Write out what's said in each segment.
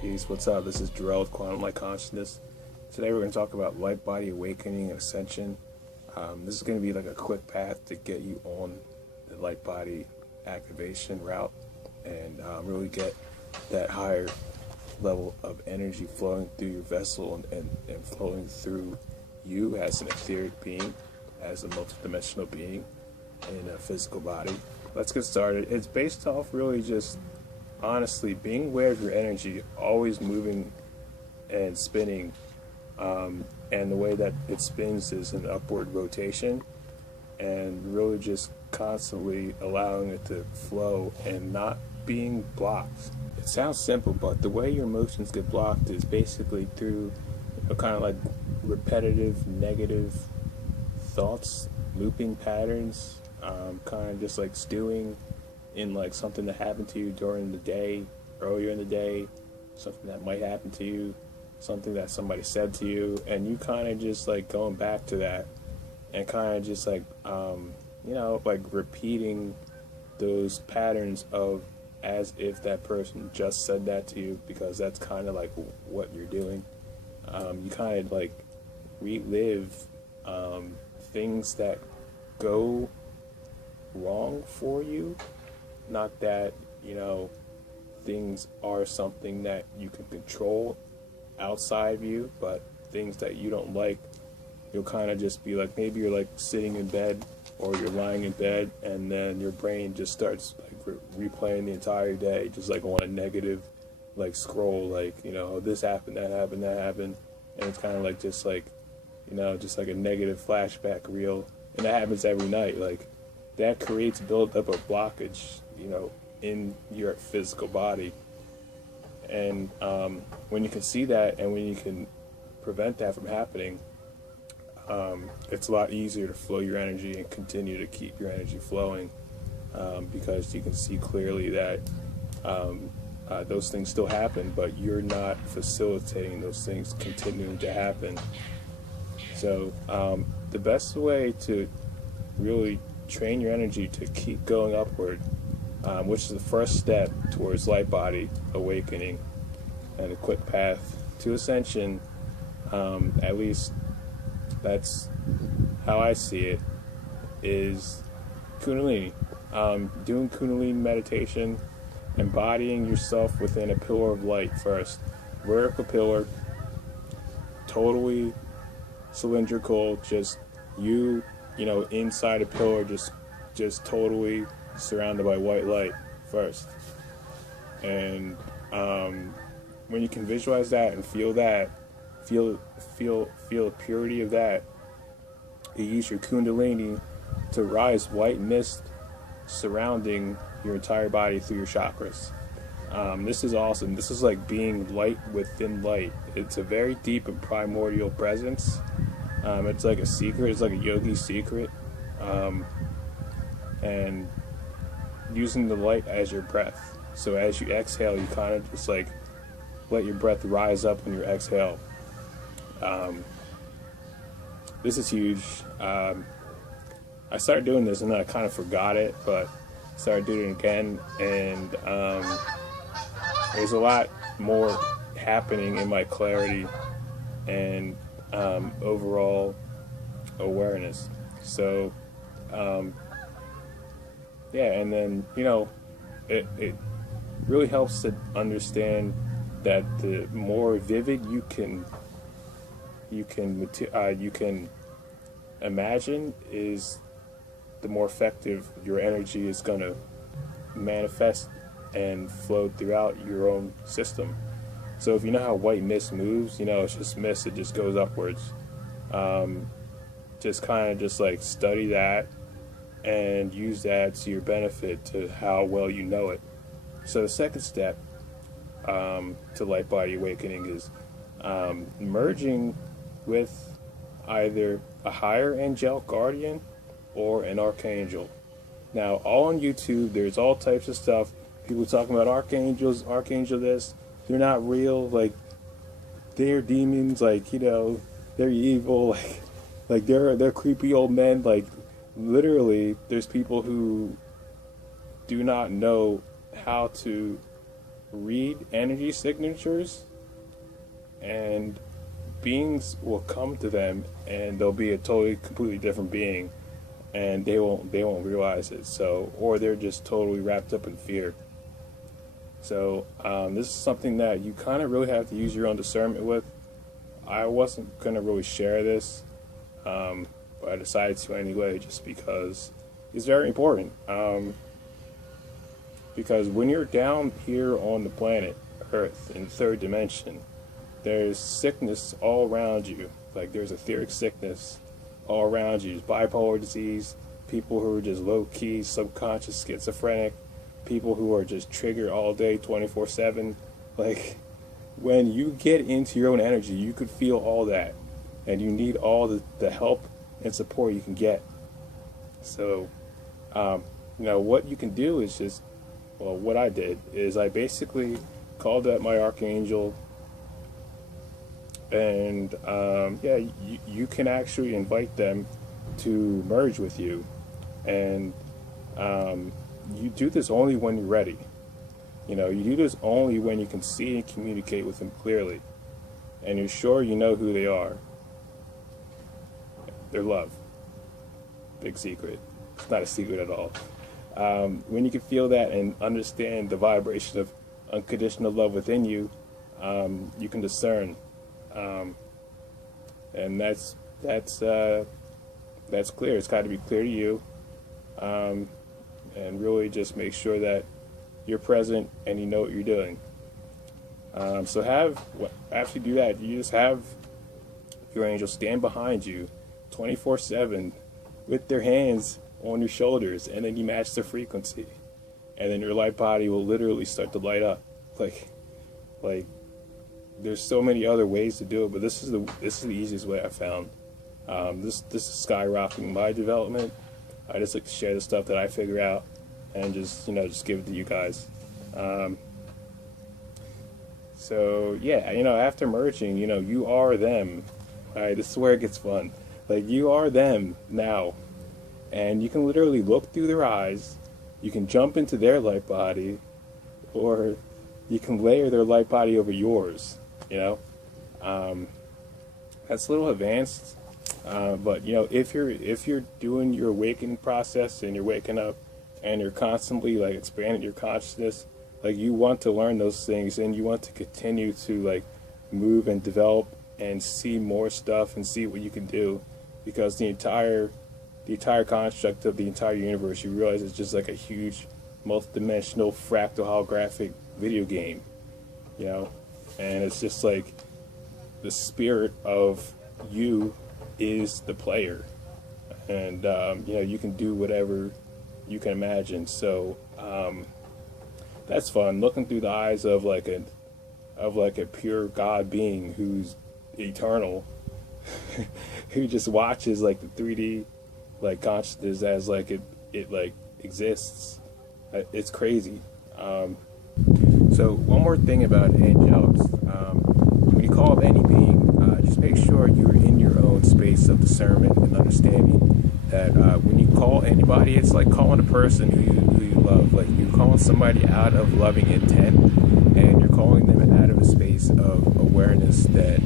Peace, what's up? This is Jarrell with Quantum Light Consciousness. Today we're going to talk about Lightbody, awakening, and ascension. This is going to be like a quick path to get you on the Lightbody activation route and really get that higher level of energy flowing through your vessel and flowing through you as an etheric being, as a multidimensional being in a physical body. Let's get started. It's based off really just honestly being aware of your energy, always moving and spinning, and the way that it spins is an upward rotation, and really just constantly allowing it to flow and not being blocked. It sounds simple, but the way your emotions get blocked is basically through a kind of like repetitive negative thoughts, looping patterns, kind of just like stewing in like something that happened to you during the day, earlier in the day, something that might happen to you, something that somebody said to you, and you kind of just like going back to that and kind of just like like repeating those patterns of as if that person just said that to you, because that's kind of like what you're doing. You kind of like relive things that go wrong for you. Not that, things are something that you can control outside of you, but things that you don't like, you'll kind of just be like, maybe you're like sitting in bed or you're lying in bed, and then your brain just starts like replaying the entire day, just like on a negative like scroll, like, this happened, that happened, that happened, and it's kind of like just like, just like a negative flashback reel, and that happens every night. Like, that creates buildup of blockage, in your physical body. And when you can see that and when you can prevent that from happening, it's a lot easier to flow your energy and continue to keep your energy flowing, because you can see clearly that those things still happen, but you're not facilitating those things continuing to happen. So the best way to really train your energy to keep going upward, which is the first step towards Lightbody, awakening, and a quick path to ascension, at least that's how I see it, is kundalini. Doing kundalini meditation, embodying yourself within a pillar of light first. Vertical pillar, totally cylindrical, just you, inside a pillar, just totally surrounded by white light first. And when you can visualize that and feel that, feel the purity of that, you use your kundalini to rise white mist surrounding your entire body through your chakras. This is awesome. This is like being light within light. It's a very deep and primordial presence. It's like a secret. It's like a yogi secret. And using the light as your breath. So as you exhale, you kind of just like let your breath rise up when you exhale. This is huge. I started doing this and then I kind of forgot it, but started doing it again, and there's a lot more happening in my clarity and overall awareness. So and then it really helps to understand that the more vivid you can imagine is, the more effective your energy is going to manifest and flow throughout your own system. So if you know how white mist moves, it's just mist, it just goes upwards. Just kind of just like study that and use that to your benefit, to how well you know it. So the second step to Lightbody awakening is merging with either a higher angelic guardian or an archangel. Now, all on YouTube, there's all types of stuff. People talking about archangels, archangel this. They're not real. Like, they're demons. Like, they're evil. Like they're creepy old men. Like, literally, there's people who do not know how to read energy signatures, and beings will come to them, and they'll be a totally, completely different being, and they won't realize it. So, or they're just totally wrapped up in fear. So, this is something that you kind of really have to use your own discernment with. I wasn't gonna really share this, but I decided to anyway, just because it's very important. Because when you're down here on the planet Earth in the third dimension, there's sickness all around you. Like, there's etheric sickness all around you. There's bipolar disease, people who are just low-key, subconscious, schizophrenic, people who are just triggered all day, 24/7. Like, when you get into your own energy, you could feel all that. And you need all the help and support you can get. So, what you can do is just, well, what I did is I basically called up my Archangel, and you can actually invite them to merge with you, and you do this only when you're ready. You do this only when you can see and communicate with them clearly, and you're sure you know who they are. They're love. Big secret. It's not a secret at all. When you can feel that and understand the vibration of unconditional love within you, you can discern, and that's clear. It's got to be clear to you, and really just make sure that you're present and you know what you're doing. So after you do that, you just have your angel stand behind you 24/7 with their hands on your shoulders, and then you match the frequency, and then your light body will literally start to light up. Like there's so many other ways to do it, but this is the easiest way I found. This is skyrocketing my development. I just like to share the stuff that I figure out and just give it to you guys. So yeah, after merging, you are them. All right, this is where it gets fun. Like, you are them now, and you can literally look through their eyes. You can jump into their light body, or you can layer their light body over yours. That's a little advanced, but if you're doing your awakening process and you're waking up and you're constantly like expanding your consciousness, like, you want to learn those things, and you want to continue to like move and develop and see more stuff and see what you can do, because the entire construct of the entire universe, you realize, it's just like a huge multi-dimensional fractal holographic video game, and it's just like the spirit of you is the player, and you can do whatever you can imagine. So that's fun, looking through the eyes of like a pure God being who's eternal, who just watches like the 3D like consciousness as like it like exists. It's crazy. So one more thing about angelics. When you call up any being, just make sure you're in your own space of discernment and understanding that when you call anybody, it's like calling a person who you love. Like, you're calling somebody out of loving intent, and you're calling them out of a space of awareness that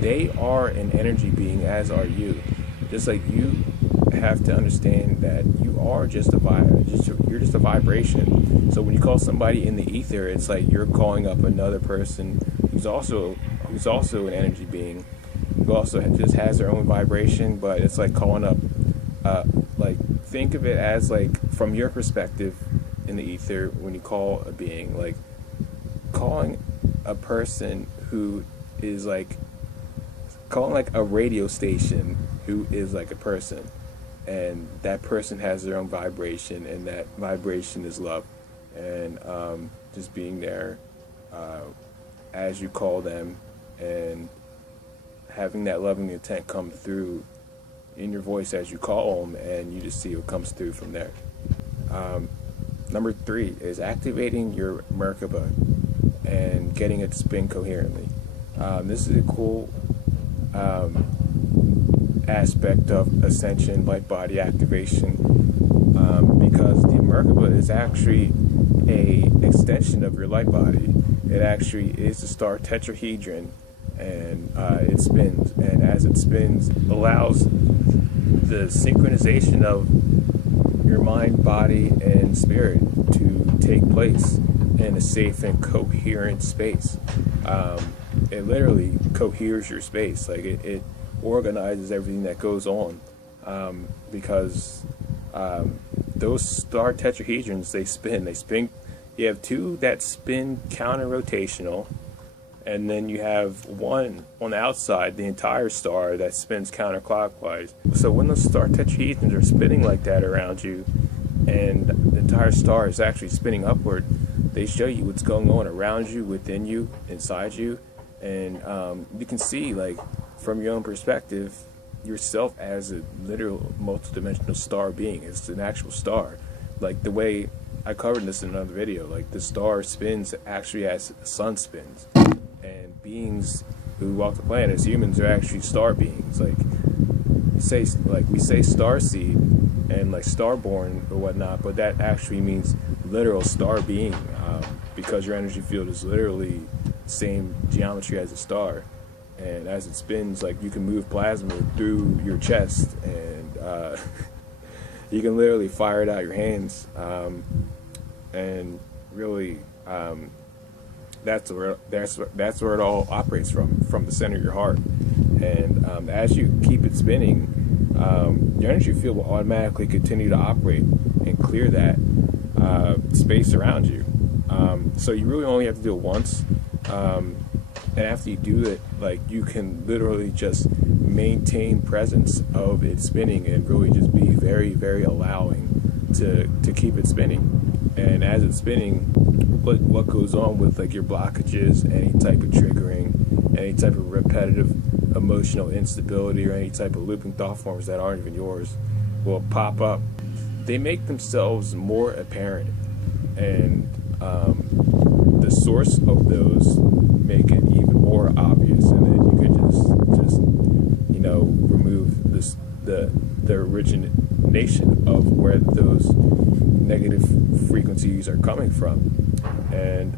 they are an energy being, as are you. Just like you have to understand that you are just you're just a vibration. So when you call somebody in the ether, it's like you're calling up another person who's also an energy being, who also just has their own vibration. But it's like calling up, like, think of it as like, from your perspective in the ether, when you call a being, like calling a person who is like calling like a radio station who is like a person, and that person has their own vibration, and that vibration is love, and just being there as you call them, and having that loving intent come through in your voice as you call them, and you just see what comes through from there. Number 3 is activating your Merkaba and getting it to spin coherently. This is a cool aspect of Ascension, Lightbody activation, because the Merkaba is actually a extension of your light body. It actually is the star tetrahedron, and it spins, and as it spins, allows the synchronization of your mind, body, and spirit to take place in a safe and coherent space. It literally coheres your space. Like it organizes everything that goes on, because those star tetrahedrons, they spin. You have two that spin counter-rotational, and then you have one on the outside, the entire star, that spins counterclockwise. So when those star tetrahedrons are spinning like that around you, and the entire star is actually spinning upward, they show you what's going on around you, within you, inside you, and you can see, like, from your own perspective, yourself as a literal multidimensional star being. It's an actual star. Like the way I covered this in another video, like the star spins actually as the sun spins, and beings who walk the planet as humans are actually star beings. Like we say starseed and like starborn or whatnot, but that actually means literal star being, because your energy field is literally the same geometry as a star. And as it spins, like, you can move plasma through your chest, and you can literally fire it out your hands, and really, that's where it all operates from the center of your heart. And as you keep it spinning, your energy field will automatically continue to operate and clear that space around you. So you really only have to do it once. And after you do it, like, you can literally just maintain presence of it spinning and really just be very, very allowing to keep it spinning. And as it's spinning, what goes on with, like, your blockages, any type of triggering, any type of repetitive emotional instability, or any type of looping thought forms that aren't even yours will pop up. They make themselves more apparent, and the source of those make it even more obvious, and then you could just remove the origination of where those negative frequencies are coming from. And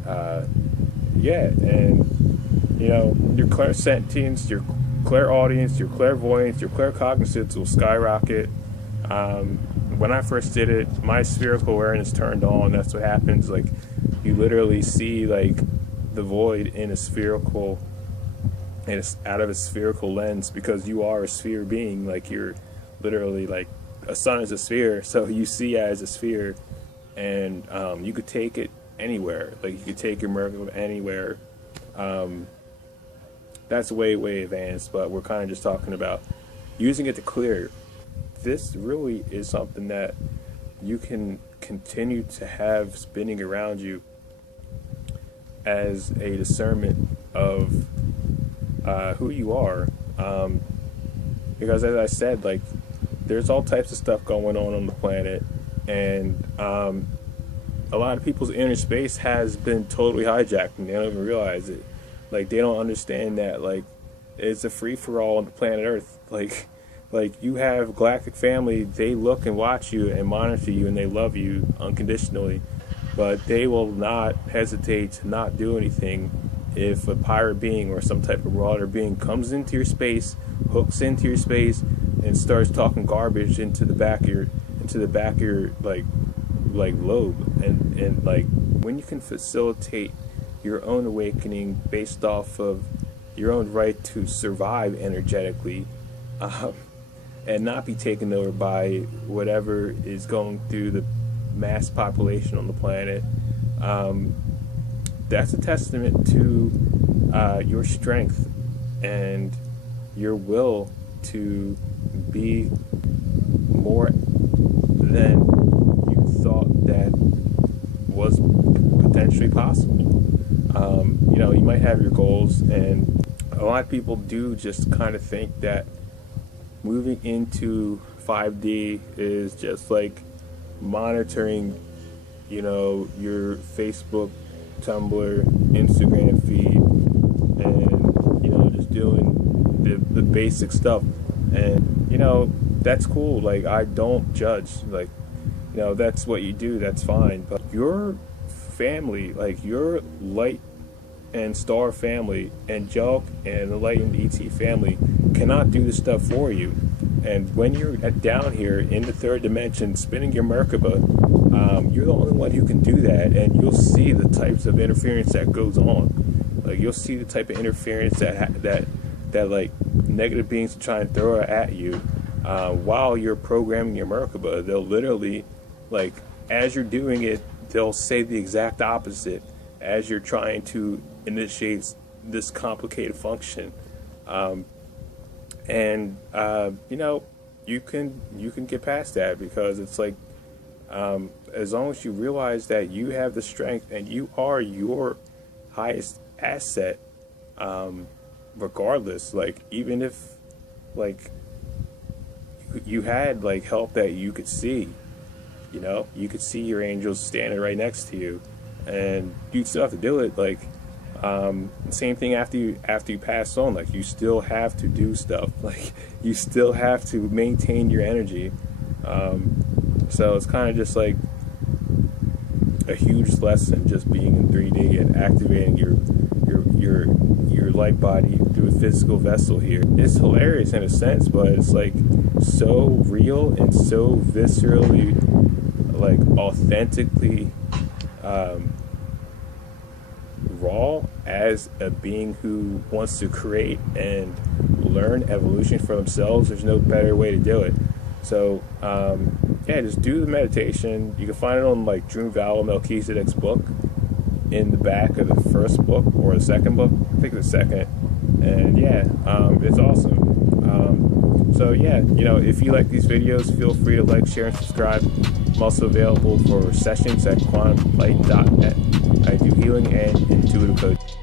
your clairsentience, your clairaudience, your clairvoyance, your claircognizance will skyrocket. When I first did it, my spherical awareness turned on. That's what happens. Like, you literally see, like, the void in a spherical, and it's out of a spherical lens, because you are a sphere being. Like, you're literally, like, a sun is a sphere, so you see as a sphere, and you could take it anywhere. Like, you could take your Merkaba anywhere. That's way, way advanced, but we're kind of just talking about using it to clear. This really is something that you can continue to have spinning around you as a discernment of who you are, because as I said, like, there's all types of stuff going on the planet, and a lot of people's inner space has been totally hijacked, and they don't even realize it. Like, they don't understand that, like, it's a free-for-all on the planet Earth. Like, you have galactic family, they look and watch you and monitor you, and they love you unconditionally, but they will not hesitate to not do anything if a pirate being or some type of marauder being comes into your space, hooks into your space, and starts talking garbage into the back of your like lobe. And like, when you can facilitate your own awakening based off of your own right to survive energetically, and not be taken over by whatever is going through the mass population on the planet, that's a testament to your strength and your will to be more than you thought that was potentially possible. You might have your goals, and a lot of people do just kind of think that moving into 5D is just like monitoring, your Facebook, Tumblr, Instagram feed, and, just doing the basic stuff. And, that's cool. Like, I don't judge. Like, you know, that's what you do, that's fine. But your family, like your light and star family, angelic and the light and ET family, cannot do this stuff for you. And when you're down here in the third dimension spinning your Merkaba, you're the only one who can do that, and you'll see the types of interference that goes on. Like, you'll see the type of interference that like negative beings are trying to throw at you while you're programming your Merkaba. They'll literally, like, as you're doing it, they'll say the exact opposite as you're trying to initiate this complicated function. You know, you can get past that, because it's like, as long as you realize that you have the strength and you are your highest asset, regardless, like, even if, like, you had, like, help that you could see, you know, you could see your angels standing right next to you, and you'd still have to do it. Like, same thing after you pass on. Like, you still have to do stuff. Like, you still have to maintain your energy. So it's kind of just like a huge lesson, just being in 3D and activating your light body through a physical vessel here. It's hilarious in a sense, but it's like so real and so viscerally, like, authentically raw as a being who wants to create and learn evolution for themselves. There's no better way to do it. So yeah, just do the meditation. You can find it on, like, Drew Val Melchizedek's book, in the back of the first book or the second book, I think the second. And yeah, it's awesome. So yeah, you know, if you like these videos, feel free to like, share, and subscribe. I'm also available for sessions at quantumlight.net. I do healing and intuitive coaching.